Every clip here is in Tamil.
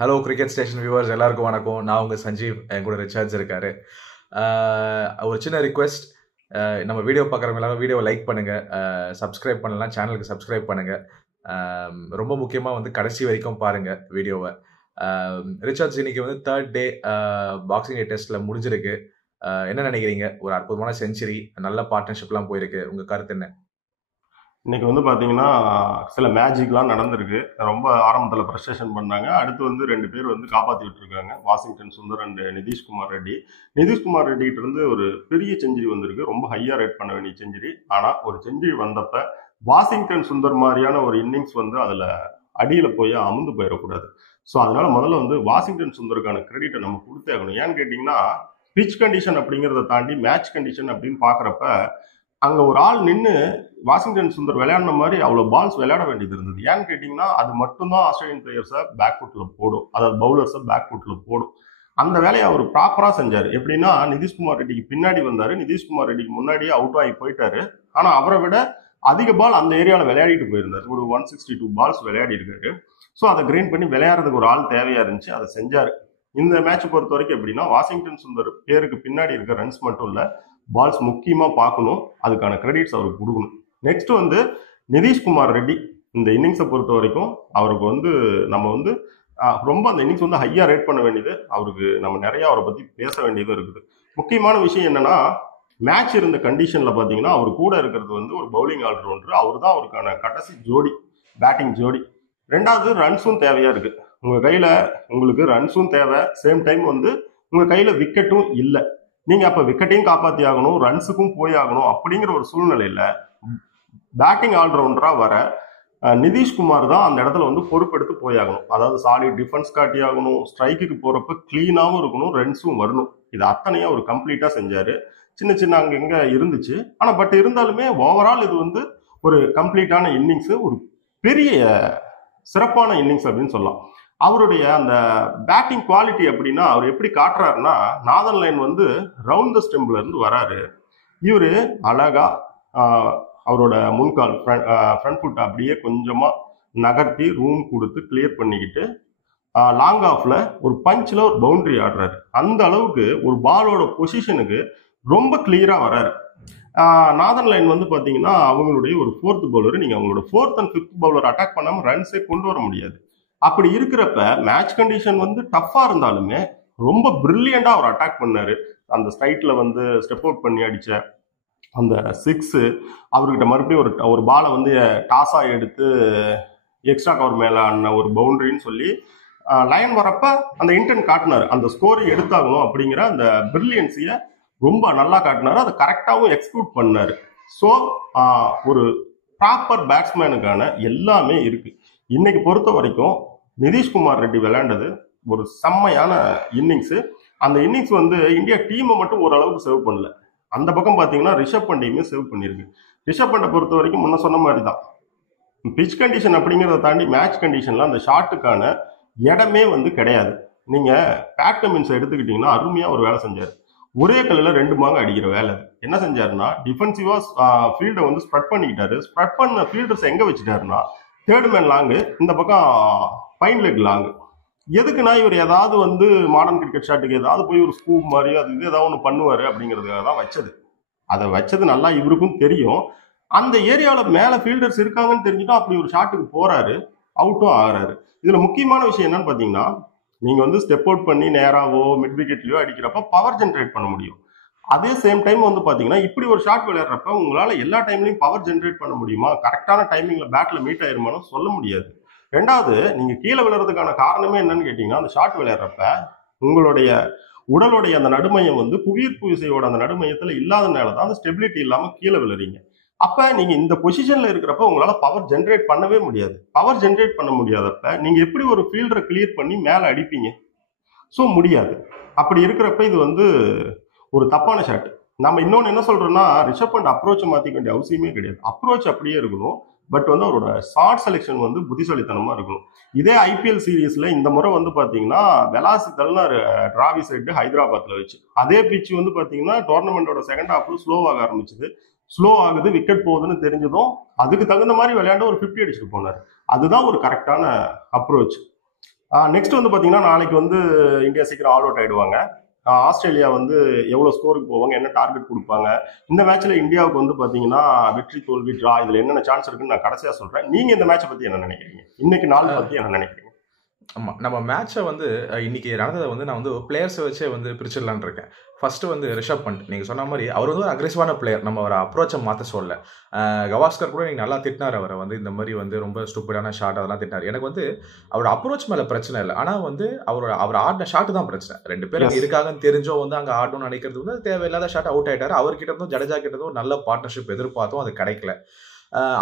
ஹலோ கிரிக்கெட் ஸ்டேஷன் வியூவர்ஸ் எல்லாருக்கும் வணக்கம். நான் உங்கள் சஞ்சீவ், என் கூட ரிச்சார்ட்ஸ் இருக்காரு. ஒரு சின்ன ரிக்வெஸ்ட், நம்ம வீடியோ பார்க்குறவங்க எல்லாரும் வீடியோவை லைக் பண்ணுங்கள், சப்ஸ்கிரைப் பண்ணலாம், சேனலுக்கு சப்ஸ்கிரைப் பண்ணுங்கள். ரொம்ப முக்கியமாக வந்து கடைசி வரைக்கும் பாருங்கள் வீடியோவை. ரிச்சார்ட்ஸ் இன்னைக்கு வந்து 3rd டே பாக்ஸிங் டே டெஸ்ட்டில் முடிஞ்சிருக்கு. என்ன நினைக்கிறீங்க? ஒரு அற்புதமான செஞ்சுரி, நல்ல பார்ட்னர்ஷிப்லாம் போயிருக்கு. உங்கள் கருத்து என்ன? இன்னைக்கு வந்து பார்த்தீங்கன்னா சில மேஜிக்லாம் நடந்திருக்கு. ரொம்ப ஆரம்பத்தில் ஃப்ரஸ்ட்ரேஷன் பண்ணாங்க. அடுத்து வந்து 2 பேர் வந்து காப்பாற்றி விட்டுருக்காங்க, வாஷிங்டன் சுந்தர் அண்ட் நிதிஷ்குமார் ரெட்டி. நிதிஷ்குமார் ரெட்டிகிட்ட இருந்து ஒரு பெரிய செஞ்சுரி வந்திருக்கு, ரொம்ப ஹையாக ரேட் பண்ண வேண்டிய செஞ்சுரி. ஆனால் ஒரு செஞ்சுரி வந்தப்ப வாஷிங்டன் சுந்தர் மாதிரியான ஒரு இன்னிங்ஸ் வந்து அதில் அடியில் போய் அமுந்து போயிடக்கூடாது. ஸோ அதனால முதல்ல வந்து வாஷிங்டன் சுந்தருக்கான கிரெடிட்டை நம்ம கொடுத்தே ஆகணும். ஏன்னு கேட்டிங்கன்னா, பிச் கண்டிஷன் அப்படிங்கிறத தாண்டி மேட்ச் கண்டிஷன் அப்படின்னு பார்க்குறப்ப அங்கே ஒரு ஆள் நின்று வாஷிங்டன் சுந்தர் விளையாடின மாதிரி அவ்வளோ பால்ஸ் விளையாட வேண்டியது இருந்தது. ஏன்னு கேட்டிங்கன்னா, அது மட்டும்தான் ஆஸ்திரேலியன் பிளேயர்ஸை பேக் ஃபுட்டில் போடும், அதாவது பவுலர்ஸை பேக் ஃபுட்டில் போடும். அந்த வேலையை அவர் ப்ராப்பராக செஞ்சார். எப்படின்னா, நிதிஷ்குமார் ரெட்டிக்கு பின்னாடி வந்தார், நிதிஷ்குமார் ரெட்டிக்கு முன்னாடியே அவுட் ஆகி போயிட்டாரு. ஆனால் அவரை விட அதிக பால் அந்த ஏரியாவில் விளையாடிட்டு போயிருந்தார். ஒரு 162 பால்ஸ் விளையாடி இருக்காரு. ஸோ அதை கிரீன் பண்ணி விளையாடுறதுக்கு ஒரு ஆள் தேவையாக இருந்துச்சு, அதை செஞ்சார். இந்த மேட்ச் பொறுத்த வரைக்கும் எப்படின்னா, வாஷிங்டன் சுந்தர் பேருக்கு பின்னாடி இருக்க ரன்ஸ் மட்டும் இல்லை, பால்ஸ் முக்கியமாக பார்க்கணும், அதுக்கான கிரெடிட்ஸ் அவருக்கு கொடுக்கணும். நெக்ஸ்ட் வந்து நிதிஷ்குமார் ரெட்டி இந்த இன்னிங்ஸை பொறுத்த வரைக்கும் அவருக்கு வந்து நம்ம வந்து ரொம்ப அந்த இன்னிங்ஸ் வந்து ஹையாக ரேட் பண்ண வேண்டியது, அவருக்கு நம்ம நிறையா அவரை பற்றி பேச வேண்டியது இருக்குது. முக்கியமான விஷயம் என்னன்னா, மேட்ச் இருந்த கண்டிஷனில் பார்த்தீங்கன்னா அவர் கூட இருக்கிறது வந்து ஒரு பவுலிங் ஆல்ரவுண்டர். அவர் தான் அவருக்கான கடைசி ஜோடி, பேட்டிங் ஜோடி. ரெண்டாவது ரன்ஸும் தேவையாக இருக்குது. உங்கள் கையில் உங்களுக்கு ரன்ஸும் தேவை, சேம் டைம் வந்து உங்கள் கையில் விக்கெட்டும் இல்லை. நீங்க அப்ப விக்கெட்டையும் காப்பாத்தி ஆகணும், ரன்ஸுக்கும் போய் ஆகணும். அப்படிங்கிற ஒரு சூழ்நிலையில பேட்டிங் ஆல்ரவுண்டரா வர நிதிஷ்குமார் தான் அந்த இடத்துல வந்து பொறுப்பெடுத்து போயாகணும். அதாவது சாலிட் டிஃபென்ஸ் காட்டி ஆகணும், ஸ்ட்ரைக்குக்கு போறப்ப கிளீனாகவும் இருக்கணும், ரன்ஸும் வரணும். இது அத்தனையும் ஒரு கம்ப்ளீட்டா செஞ்சாரு. சின்ன சின்ன அங்க எங்க இருந்துச்சு, ஆனா பட் இருந்தாலுமே ஓவரால் இது வந்து ஒரு கம்ப்ளீட்டான இன்னிங்ஸ், ஒரு பெரிய சிறப்பான இன்னிங்ஸ் அப்படின்னு சொல்லலாம். அவருடைய அந்த பேட்டிங் குவாலிட்டி அப்படின்னா அவர் எப்படி காட்டுறாருன்னா, நாதன் லைன் வந்து ரவுண்ட் த ஸ்டெம்பில் இருந்து வராரு. இவர் அழகா அவரோட முன்கால் ஃப்ரண்ட் ஃபுட் அப்படியே கொஞ்சமாக நகர்த்தி ரூம் கொடுத்து கிளியர் பண்ணிக்கிட்டு லாங் ஆஃப்ல ஒரு பஞ்சில் ஒரு பவுண்டரி ஆடுறாரு. அந்த அளவுக்கு ஒரு பாலோட பொசிஷனுக்கு ரொம்ப கிளியராக வராரு. நாதன் லைன் வந்து பார்த்தீங்கன்னா அவங்களுடைய ஒரு 4th பவுலர். நீங்கள் அவங்களோட 4th and 5th bowler attack பண்ணாமல் ரன்ஸே கொண்டு வர முடியாது. அப்படி இருக்கிறப்ப மேட்ச் கண்டிஷன் வந்து டஃப்பாக இருந்தாலுமே ரொம்ப பிரில்லியண்டாக அவர் அட்டாக் பண்ணாரு. அந்த ஸ்ட்ரைட்டில் வந்து ஸ்டெப் அவுட் பண்ணி அடித்த அந்த 6 அவர்கிட்ட மறுபடியும் ஒரு பாலை வந்து டாஸாக எடுத்து எக்ஸ்ட்ரா கவர் மேலே ஆன ஒரு பவுண்டரின்னு சொல்லி லைன் வரப்ப அந்த இன்டென்ட் காட்டினார், அந்த ஸ்கோரை எடுத்தாகணும் அப்படிங்கிற அந்த பிரில்லியன்ஸியை ரொம்ப நல்லா காட்டினாரு. அதை கரெக்டாகவும் எக்ஸிக்யூட் பண்ணாரு. ஸோ ஒரு ப்ராப்பர் பேட்ஸ்மேனுக்கான எல்லாமே இருக்கு. இன்னைக்கு பொறுத்த வரைக்கும் நிதிஷ்குமார் ரெட்டி விளையாண்டது ஒரு செம்மையான இன்னிங்ஸ். அந்த இன்னிங்ஸ் வந்து இந்தியா டீமை மட்டும் ஓரளவுக்கு சேவ் பண்ணல. அந்த பக்கம் பார்த்தீங்கன்னா ரிஷப் பண்டையுமே சேவ் பண்ணியிருக்கு. ரிஷப் பண்டை பொறுத்த வரைக்கும் முன்ன சொன்ன மாதிரி தான், பிச் கண்டிஷன் அப்படிங்கிறத தாண்டி மேட்ச் கண்டிஷன்ல அந்த ஷாட்டுக்கான இடமே வந்து கிடையாது. நீங்க பேட் கமின்ஸை எடுத்துக்கிட்டீங்கன்னா அருமையாக ஒரு வேலை செஞ்சார். ஒரே கல்லில் 2 மாங்க அடிக்கிற வேலை. என்ன செஞ்சாருன்னா, டிஃபென்சிவா ஃபீல்டை வந்து ஸ்ப்ரெட் பண்ணிக்கிட்டாரு. ஸ்ப்ரெட் பண்ண ஃபீல்டர்ஸ் எங்க வச்சுட்டாருன்னா, 3rd மேன் லாங்கு, இந்த பக்கம் பைன் லெக் லாங்கு. எதுக்குன்னா இவர் ஏதாவது வந்து மாடர்ன் கிரிக்கெட் ஷாட்டுக்கு ஏதாவது போய் ஒரு ஸ்கூப் மாதிரி அது இது ஏதாவது ஒன்று பண்ணுவார் அப்படிங்கிறதுக்காக தான் வச்சது. அதை வச்சது நல்லா இவருக்கும் தெரியும். அந்த ஏரியாவில் மேலே ஃபீல்டர்ஸ் இருக்காங்கன்னு தெரிஞ்சுட்டா அப்படி ஒரு ஷாட்டுக்கு போறாரு, அவுட்டும் ஆகிறாரு. இதுல முக்கியமான விஷயம் என்னன்னு பார்த்தீங்கன்னா, நீங்க வந்து ஸ்டெப் அவுட் பண்ணி நேராவோ மிட் விக்கெட்லயோ அடிக்கிறப்ப பவர் ஜென்ரேட் பண்ண முடியும். அதே சேம் டைம் வந்து பாத்தீங்கன்னா இப்படி ஒரு ஷாட் விளையாடுறப்ப உங்களால எல்லா டைம்லயும் பவர் ஜென்ரேட் பண்ண முடியுமா, கரெக்டான டைமிங்ல பேட்ல மீட் ஆயிருமான்னு சொல்ல முடியாது. ரெண்டாவது, நீங்க கீழே விழுறதுக்கான காரணமே என்னன்னு கேட்டீங்கன்னா, அந்த ஷாட் விளையாடுறப்ப உங்களுடைய உடலுடைய அந்த நடுமையம் வந்து புவியீர்ப்பு விசையோட அந்த நடுமையத்துல இல்லாதனாலதான் அந்த ஸ்டெபிலிட்டி இல்லாம கீழே விழுறீங்க. அப்ப நீங்க இந்த பொசிஷன்ல இருக்கிறப்ப உங்களால பவர் ஜென்ரேட் பண்ணவே முடியாது. பவர் ஜென்ரேட் பண்ண முடியாதப்ப நீங்க எப்படி ஒரு ஃபீல்டரை கிளியர் பண்ணி மேல அடிப்பீங்க? ஸோ முடியாது. அப்படி இருக்கிறப்ப இது வந்து ஒரு தப்பான ஷாட். நம்ம இன்னொன்று என்ன சொல்றோம்னா, ரிஷப் பண்ட் அப்ரோச்சை மாற்றிக்க வேண்டிய அவசியமே கிடையாது. அப்ரோச் அப்படியே இருக்கணும், பட் வந்து அவரோட ஷார்ட் செலெக்ஷன் வந்து புத்திசாலித்தனமா இருக்கணும். இதே ஐபிஎல் சீரீஸ்ல இந்த முறை வந்து பாத்தீங்கன்னா வெலாசித்தல்னு டிராவிஸ் ஹெட் ஹைதராபாத்ல வச்சு, அதே பிச் வந்து பாத்தீங்கன்னா டோர்னமெண்டோட செகண்ட் ஹாஃப்ல ஸ்லோவாக ஆரம்பிச்சது. ஸ்லோ ஆகுது, விக்கெட் போகுதுன்னு தெரிஞ்சதும் அதுக்கு தகுந்த மாதிரி விளையாண்டு ஒரு 50 அடிச்சுட்டு போனார். அதுதான் ஒரு கரெக்டான அப்ரோச். நெக்ஸ்ட் வந்து பாத்தீங்கன்னா நாளைக்கு வந்து இந்தியா சீக்கிரம் ஆல் அவுட் ஆயிடுவாங்க. ஆஸ்திரேலியா வந்து எவ்வளவு ஸ்கோருக்கு போவாங்க, என்ன டார்கெட் கொடுப்பாங்க, இந்த மேட்ச்ல இந்தியாவுக்கு வந்து பாத்தீங்கன்னா வெற்றி தோல்வி டிரா இதுல என்னென்ன சான்ஸ் இருக்குன்னு நான் கடைசியா சொல்றேன். நீங்க இந்த மேட்சை பத்தி என்ன நினைக்கிறீங்க, இன்னைக்கு நாள் பத்தி என்ன நினைக்கிறீங்க? ஆமா, நம்ம மேட்சை வந்து இன்னைக்கு நடந்ததை வந்து நான் வந்து பிளேயர்ஸை வச்சே வந்து பிரிச்சிடலான்னு இருக்கேன். ஃபர்ஸ்ட் வந்து ரிஷப் பண்ட், நீங்க சொன்ன மாதிரி அவர் வந்து ஒரு அக்ரெசிவான பிளேயர். நம்ம ஒரு அப்ரோச்சை மாற்ற சொல்ல. கவாஸ்கர் கூட நீங்க நல்லா திட்டினார் அவரை வந்து, இந்த மாதிரி வந்து ரொம்ப ஸ்டூப்பிடான ஷாட் அதெல்லாம் திட்டினார். எனக்கு வந்து அவரோட அப்ரோச் மேல பிரச்சனை இல்லை, ஆனா வந்து அவர் ஆடின ஷாட் தான் பிரச்சனை. 2 பேரும் இருக்காங்கன்னு தெரிஞ்சோ வந்து அங்க ஆடணும்னு நினைக்கிறது வந்து தேவையில்லாத ஷாட். அவுட் ஆயிட்டாரு. அவர்கிட்ட இருந்தும் ஜடேஜா கிட்ட இருந்தும் நல்ல பார்ட்னர்ஷிப் எதிர்பார்த்தோம், அது கிடைக்கல.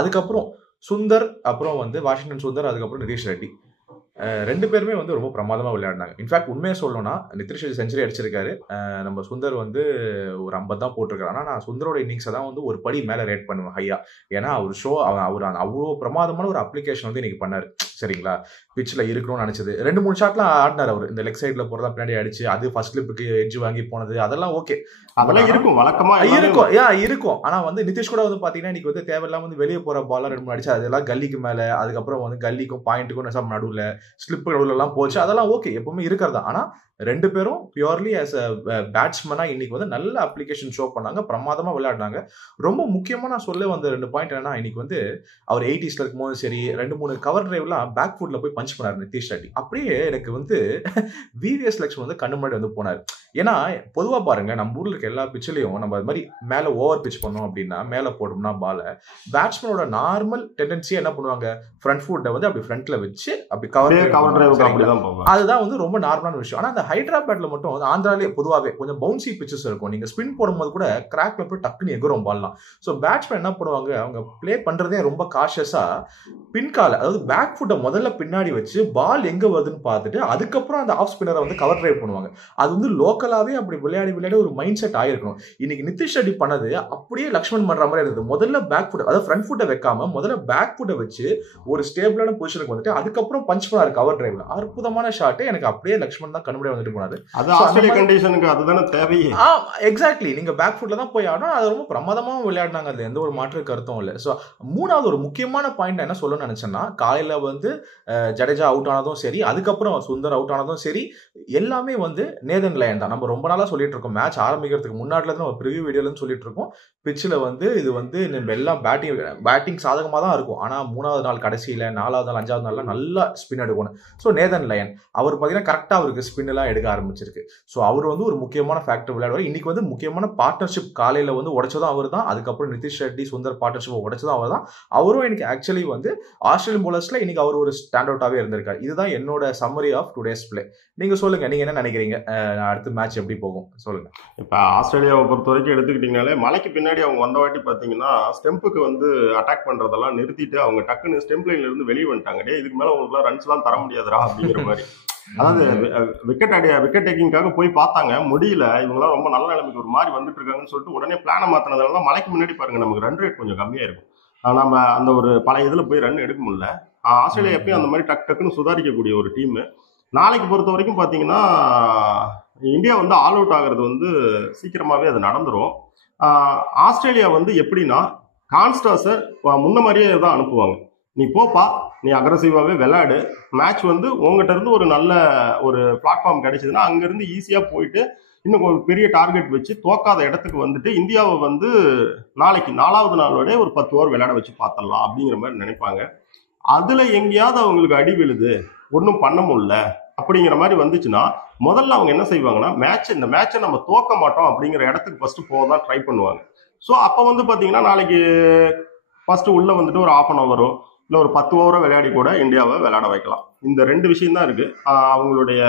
அதுக்கப்புறம் சுந்தர், அப்புறம் வந்து வாஷிங்டன் சுந்தர், அதுக்கப்புறம் நிதிஷ் ரெட்டி 2 பேருமே வந்து ரொம்ப பிரமாதமா விளையாடினாங்க. இன்ஃபேக்ட் உண்மையை சொல்லணும்னா நிதிஷ் ரெட்டி செஞ்சுரி அடிச்சிருக்காரு. நம்ம சுந்தர் வந்து ஒரு 50 தான் போட்டிருக்காரு. ஆனா நான் சுந்தரோட இன்னிங்ஸை தான் வந்து ஒரு படி மேல ரேட் பண்ணுவேன் ஹையா. ஏன்னா அவர் அவ்வளோ பிரமாதமான ஒரு அப்ளிகேஷன் வந்து இன்னைக்கு பண்ணாரு. சரிங்களா, பிச்சில் இருக்கணும்னு நினைச்சது 2-3 ஷாட்லாம் ஆடினார் அவர். இந்த லெக் சைட்ல போறதா பின்னாடி அடிச்சு அது ஃபர்ஸ்ட் ஸ்லிப்புக்கு எட்ஜ் வாங்கி போனது அதெல்லாம் ஓகே, அதெல்லாம் இருக்கும், வழக்கமா இருக்கும். ஆனா வந்து நிதிஷ் கூட வந்து பாத்தீங்கன்னா இன்னைக்கு வந்து தேவையில்லாம வந்து வெளியே போற பால் 2-3 அடிச்சு அதெல்லாம் கல்லிக்கு மேல, அதுக்கப்புறம் வந்து கல்லிக்கும் பாயிண்ட்டுக்கும் நடுவுல ஸ்லிப் நடுவுல எல்லாம் போச்சு. அதெல்லாம் ஓகே, எப்பவுமே இருக்கிறதா. ஆனா 2 பேரும் பியூர்லி ஆஸ் அ பேட்ஸ்மேனா இன்னைக்கு வந்து நல்ல அப்ளிகேஷன் ஷோ பண்ணாங்க, பிரமாதமா விளையாடினாங்க. ரொம்ப முக்கியமா நான் சொல்ல வந்த 2 பாயிண்ட் என்னன்னா, இன்னைக்கு வந்து அவர் 80s இருக்கும் போது சரி 2-3 கவர் டிரைவ்லாம் பேக் ஃபுட்ல போய் பஞ்ச் பண்ணாரு நிதிஷ் ரெட்டி. அப்படியே எனக்கு வந்து விவிஎஸ் லட்சுமி வந்து கண்ணு முன்னாடி வந்து போனாரு. ஏன்னா பொதுவா பாருங்க, நம்ம ஊர்ல இருக்க எல்லா பிச்சிலையும் நம்ம அது மாதிரி மேல ஓவர் பிச் பண்ணோம் அப்படின்னா, மேல போட்டோம்னா பால பேட்ஸ்மேனோட நார்மல் டெண்டன்சியா என்ன பண்ணுவாங்க, ஃப்ரண்ட் ஃபுட்டை வந்து அப்படி ஃப்ரண்ட்ல வச்சு அப்படி கவர் அதுதான் வந்து ரொம்ப நார்மலான விஷயம். ஆனா அந்த ஹைதராபாத்ல மட்டும் ஆந்திராலே பொதுவாகவே கொஞ்சம் பவுன்சி பிச்சஸ் இருக்கும். நீங்க ஸ்பின் போடும்போது கூட கிராக்ல போய் டக்குன்னு எகுறோம் பால்லாம். ஸோ பேட்ஸ்மேன் என்ன பண்ணுவாங்க, அவங்க பிளே பண்றதே ரொம்ப காஷியஸா பின்கால, அதாவது பேக் ஃபுட்டை முதல்ல பின்னாடி வச்சு பால் எங்க வருதுன்னு பார்த்துட்டு அதுக்கப்புறம் அந்த ஆஃப் ஸ்பின்னரை வந்து கவர் டிரைவ் பண்ணுவாங்க. அது வந்து லோக்கலாவே அப்படி விளையாடி ஒரு மைண்ட் செட் ஆயிருக்கணும். இன்னைக்கு நிதிஷ் ரெட்டி பண்ணது அப்படியே லக்ஷ்மண் பண்ற மாதிரி இருந்தது. முதல்ல பேக் ஃபுட், அதாவது ஃப்ரண்ட் ஃபுட்டை வைக்காம முதல்ல பேக் ஃபுட்டை வச்சு ஒரு ஸ்டேபிளான பொசிஷனுக்கு வந்துட்டு அதுக்கப்புறம் பஞ்ச் பண்ணாரு கவர் டிரைவ்ல. அற்புதமான ஷாட். எனக்கு அப்படியே லக்ஷ்மண் தான் கண்ணு வந்துட்டு போனாரு. அது ஆஸ்திரேலியா கண்டிஷனுக்கு அதுதானே தேவையே. எக்ஸாக்ட்லி, நீங்க பேக் ஃபுட்ல தான் போய் ஆடணும். அது ரொம்ப பிரமாதமா விளையாடினாங்க, அதுல எந்த ஒரு மாற்று கருத்தும் இல்லை. ஸோ 3வது ஒரு முக்கியமான பாயிண்ட் என்ன சொல்லணும்னு நினைச்சேன்னா, காலையில வந்து ஜடேஜா அவுட் ஆனதும் சரி, அதுக்கப்புறம் சுந்தர் அவுட் ஆனதும் சரி, எல்லாமே வந்து நேதன் லயன் தான். நம்ம ரொம்ப நாளா சொல்லிட்டு இருக்கோம், மேட்ச் ஆரம்பிக்கிறதுக்கு முன்னாடில இருந்து நம்ம ப்ரிவியூ வீடியோல இருந்து சொல்லிட்டு இருக்கோம், பிச்சில் வந்து இது வந்து எல்லாம் பேட்டிங் சாதகமாக தான் இருக்கும். ஆனா 3வது நாள் கடைசியில 4வது நாள் 5வது நாள்ல நல்லா ஸ்பின் எடுக்கணும். ஸோ நேதன் லயன் அவர் பார்த்தீங்கன்னா கரெக்டா அவருக்கு ஸ்பின் எல்லாம் எடுக்க ஆரம்பிச்சிருக்கு. ஸோ அவர் வந்து ஒரு முக்கியமான ஃபேக்டர் விளையாடுவார். இன்னைக்கு வந்து முக்கியமான பார்ட்னர்ஷிப் காலையில வந்து உடைச்சதும் அவர் தான். அதுக்கப்புறம் நிதிஷ் ரெட்டி சுந்தர் பார்ட்னர்ஷிப் உடைச்சதும் அவர் தான். அவரும் எனக்கு ஆக்சுவலி வந்து ஆஸ்திரேலியன் போலர்ஸ்ல இன்னைக்கு அவர் ஒரு ஸ்டாண்ட் அவுட்டாவே இருந்திருக்காரு. இதுதான் என்னோட சம்மரி ஆஃப் டுடேஸ் பிளே. நீங்க சொல்லுங்க, நீங்க என்ன நினைக்கிறீங்க, அடுத்த மேட்ச் எப்படி போகும் சொல்லுங்க. இப்ப ஆஸ்திரேலியாவை பொறுத்த வரைக்கும் எடுத்துக்கிட்டீங்கனாலே, மலைக்கு பின்னாடி அவங்க வந்த வாட்டி பாத்தீங்கன்னா ஸ்டெம்புக்கு வந்து அட்டாக் பண்றதெல்லாம் நிறுத்திட்டு அவங்க டக்குன்னு ஸ்டெம்ப் லைன்ல இருந்து வெளியே வந்துட்டாங்க. டே இதுக்கு மேல உங்களுக்கு ரன்ஸ் எல்லாம் தர முடியாதுரா அப்படிங்கிற மாதிரி. அதாவது விக்கெட் டேக்கிங்காக போய் பார்த்தாங்க, முடியல. இவங்களாம் ரொம்ப நல்ல நிலைமைக்கு ஒரு மாதிரி வந்துட்டு இருக்காங்கன்னு சொல்லிட்டு உடனே பிளானை மாத்தினதால தான் மலைக்கு முன்னாடி பாருங்க நமக்கு ரன் ரேட் கொஞ்சம் கம்மியா இருக்கும். நம்ம அந்த ஒரு பழைய இதுல போய் ரன் எடுக்க முடியல. ஆஸ்திரேலியா எப்பயும் அந்த மாதிரி டக்குன்னு சுதாரிக்கக்கூடிய ஒரு டீம். நாளைக்கு பொறுத்த வரைக்கும் பாத்தீங்கன்னா இந்தியா வந்து ஆல் அவுட் ஆகிறது வந்து சீக்கிரமாவே அது நடந்துரும். ஆஸ்திரேலியா வந்து எப்படின்னா கான்ஸ்டாஸை முன்ன மாதிரியே தான் அனுப்புவாங்க. நீ போப்பா, நீ அக்ரஸிவாவே விளையாடு, மேட்ச் வந்து உங்ககிட்ட இருந்து ஒரு நல்ல ஒரு பிளாட்ஃபார்ம் கிடைச்சதுன்னா அங்கிருந்து ஈஸியா போயிட்டு இன்னும் ஒரு பெரிய டார்கெட் வச்சு தோக்காத இடத்துக்கு வந்துட்டு இந்தியாவை வந்து நாளைக்கு 4வது நாளோட ஒரு 10 ஓவர் விளையாட வச்சு பார்த்துடலாம் அப்படிங்கிற மாதிரி நினைப்பாங்க. அதுல எங்கேயாவது அவங்களுக்கு அடி விழுது, ஒன்றும் பண்ண முடியல அப்படிங்கிற மாதிரி வந்துச்சுன்னா முதல்ல அவங்க என்ன செய்வாங்கன்னா இந்த மேட்சை நம்ம தோக்க மாட்டோம் அப்படிங்கிற இடத்துக்கு ஃபர்ஸ்ட் போக தான் ட்ரை பண்ணுவாங்க. ஸோ அப்போ வந்து பார்த்தீங்கன்னா நாளைக்கு ஃபர்ஸ்ட் உள்ள வந்துட்டு ஒரு 1/2 ஹவரோ இல்லை ஒரு 10 ஓவரோ விளையாடி கூட இந்தியாவை விளையாட வைக்கலாம். இந்த 2 விஷயம் தான் இருக்கு. அவங்களுடைய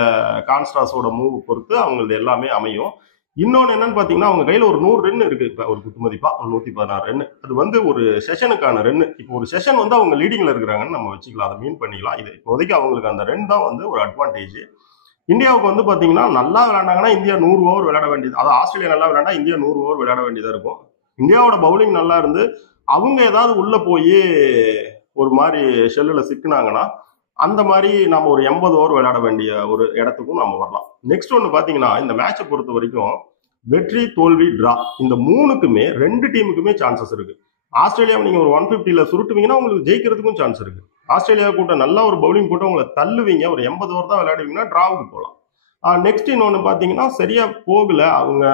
கான்ஸ்டாஸோட மூவ் பொறுத்து அவங்களது எல்லாமே அமையும். இன்னொன்று என்னன்னு பார்த்தீங்கன்னா அவங்க கையில் ஒரு 100 ரன் இருக்கு. இப்போ ஒரு குத்து மதிப்பா 116 ரன். அது வந்து ஒரு செஷனுக்கான ரன். இப்போ ஒரு செஷன் வந்து அவங்க லீடிங்ல இருக்கிறாங்கன்னு நம்ம வச்சுக்கலாம், அதை மீன் பண்ணிக்கலாம். இது இப்போதைக்கு அவங்களுக்கு அந்த ரன் தான் வந்து ஒரு அட்வான்டேஜ். இந்தியாவுக்கு வந்து பார்த்தீங்கன்னா நல்லா விளையாண்டாங்கன்னா இந்தியா 100 ஓவர் விளையாட வேண்டியது, அதாவது ஆஸ்திரேலியா நல்லா விளையாண்டா இந்தியா 100 ஓவர் விளையாட வேண்டியதாக இருக்கும். இந்தியாவோட பவுலிங் நல்லா இருந்து அவங்க ஏதாவது உள்ள போய் ஒரு மாதிரி ஷெல்லில் சிக்கினாங்கன்னா அந்த மாதிரி நம்ம ஒரு 80 ஓவர் விளையாட வேண்டிய ஒரு இடத்துக்கும் நம்ம வரலாம். நெக்ஸ்ட் ஒன்று பார்த்தீங்கன்னா இந்த மேட்சை பொறுத்த வரைக்கும் வெற்றி தோல்வி டிரா இந்த 3க்குமே 2 டீமுக்குமே சான்சஸ் இருக்கு. ஆஸ்திரேலியாவை நீங்க ஒரு 150ல சுருட்டுவீங்கன்னா உங்களுக்கு ஜெயிக்கிறதுக்கும் சான்ஸ் இருக்கு. ஆஸ்திரேலியா கூட்டம் நல்ல ஒரு பவுலிங் போட்டு உங்களை தள்ளுவீங்க, ஒரு 80 ஓவர் தான் விளையாடுவீங்கன்னா டிராவுக்கு போகலாம். நெக்ஸ்ட் இன்னொன்று பார்த்தீங்கன்னா சரியா போகல,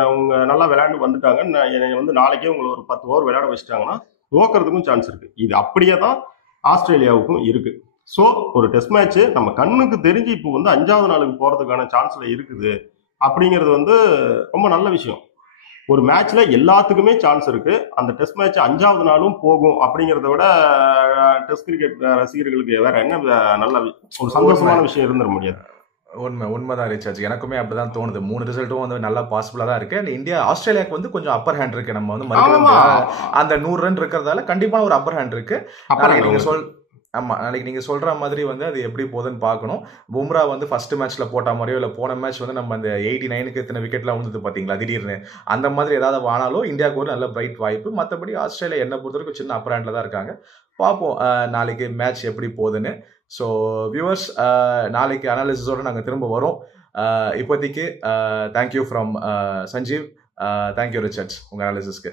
அவங்க நல்லா விளையாண்டு வந்துட்டாங்க, என்னை வந்து நாளைக்கே உங்களை ஒரு 10 ஓவர் விளையாட வச்சுட்டாங்கன்னா தோக்கிறதுக்கும் சான்ஸ் இருக்கு. இது அப்படியே தான் ஆஸ்திரேலியாவுக்கும் இருக்கு. ஸோ ஒரு டெஸ்ட் மேட்ச் நம்ம கண்ணுக்கு தெரிஞ்சு இப்போ வந்து 5வது நாளுக்கு போறதுக்கான சான்ஸ்ல இருக்குது அப்படிங்கிறது வந்து ரொம்ப நல்ல விஷயம். ஒரு மேட்ச்ல எல்லாத்துக்குமே சான்ஸ் இருக்கு. அந்த டெஸ்ட் மேட்ச் 5வது நாளும் போகும் அப்படிங்கிறத விட டெஸ்ட் கிரிக்கெட் ரசிகர்களுக்கு வேற என்ன நல்ல ஒரு சந்தோஷமான விஷயம் இருந்துட முடியாது. உண்மைதான் ரிச்சார்ஜ், எனக்குமே அப்படிதான் தோணுது. 3 ரிசல்ட்டும் வந்து நல்லா பாசிபிளா தான் இருக்கு. இந்தியா ஆஸ்திரேலியாவுக்கு வந்து கொஞ்சம் அப்பர் ஹேண்ட் இருக்கு, நம்ம வந்து அந்த 100 ரன் இருக்கிறதால கண்டிப்பான ஒரு அப்பர் ஹேண்ட் இருக்கு. நாளைக்கு நீங்க சொல்ற மாதிரி வந்து அது எப்படி போகுதுன்னு பார்க்கணும். பும்ரா வந்து ஃபர்ஸ்ட் மேட்ச்ல போட்ட மாதிரியோ இல்ல போன மேட்ச் வந்து நம்ம அந்த 89க்கு இத்தனை விக்கெட்லாம் வந்தது பாத்தீங்களா திடீர்னு, அந்த மாதிரி ஏதாவது ஆனாலும் இந்தியாவுக்கு ஒரு நல்ல பிரைட் வாய்ப்பு. மற்றபடி ஆஸ்திரேலியா என்ன பொறுத்த வரைக்கும் சின்ன அப்பர் ஹேண்ட்ல தான் இருக்காங்க. பார்ப்போம் நாளைக்கு மேட்ச் எப்படி போகுதுன்னு. ஸோ வியூவர்ஸ், நாளைக்கு அனாலிசிஸோட நாங்கள் திரும்ப வரோம். இப்போதைக்கு thank you from Sanjeev, thank you Richards உங்க அனாலிசிஸ்க்கு.